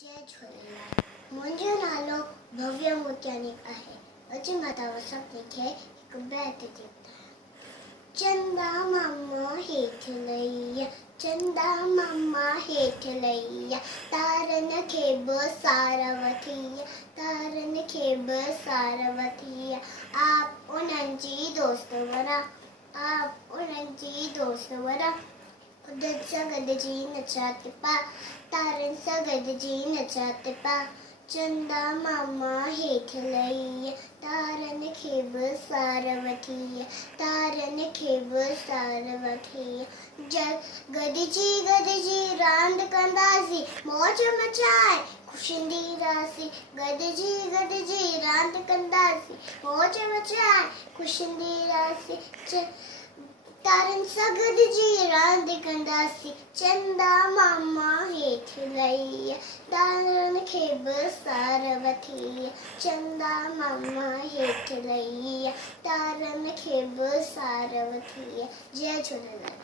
जय झूलेलाल। मुंहिंजो नालो भव्य मोतियानी आहे। अॼु मां तव्हां सभिनी खे हिकु बैत थी ॿुधायां। चंदा मामा हेठि लही चंदा मामा हेठि लही तारनि खे बि सार वठी तारनि खे बि सार वठी आप उन्हनि जी दोस्त वरा आप उन्हनि जी दोस्त वरा उॾनि सां गॾिजी नचा टिपा तारनि सां गॾिजी नचा टिपा चंदा मामा हेठि लही तारनि खे बि सार वठी तारनि खे बि सार वठी गॾिजी रांदि कंदासीं मौज मचाए ख़ुशींदी रहासीं गॾिजी रांदि कंदासीं मौज मचाए ख़ुशींदी रहासीं तारनि सां गॾिजी रांदि कंदासीं चंदा मामा हेठि लही तारनि खे बि सार वठी चंदा मामा हेठि लही तारनि खे बि सार वठी। जय झूलेलाल।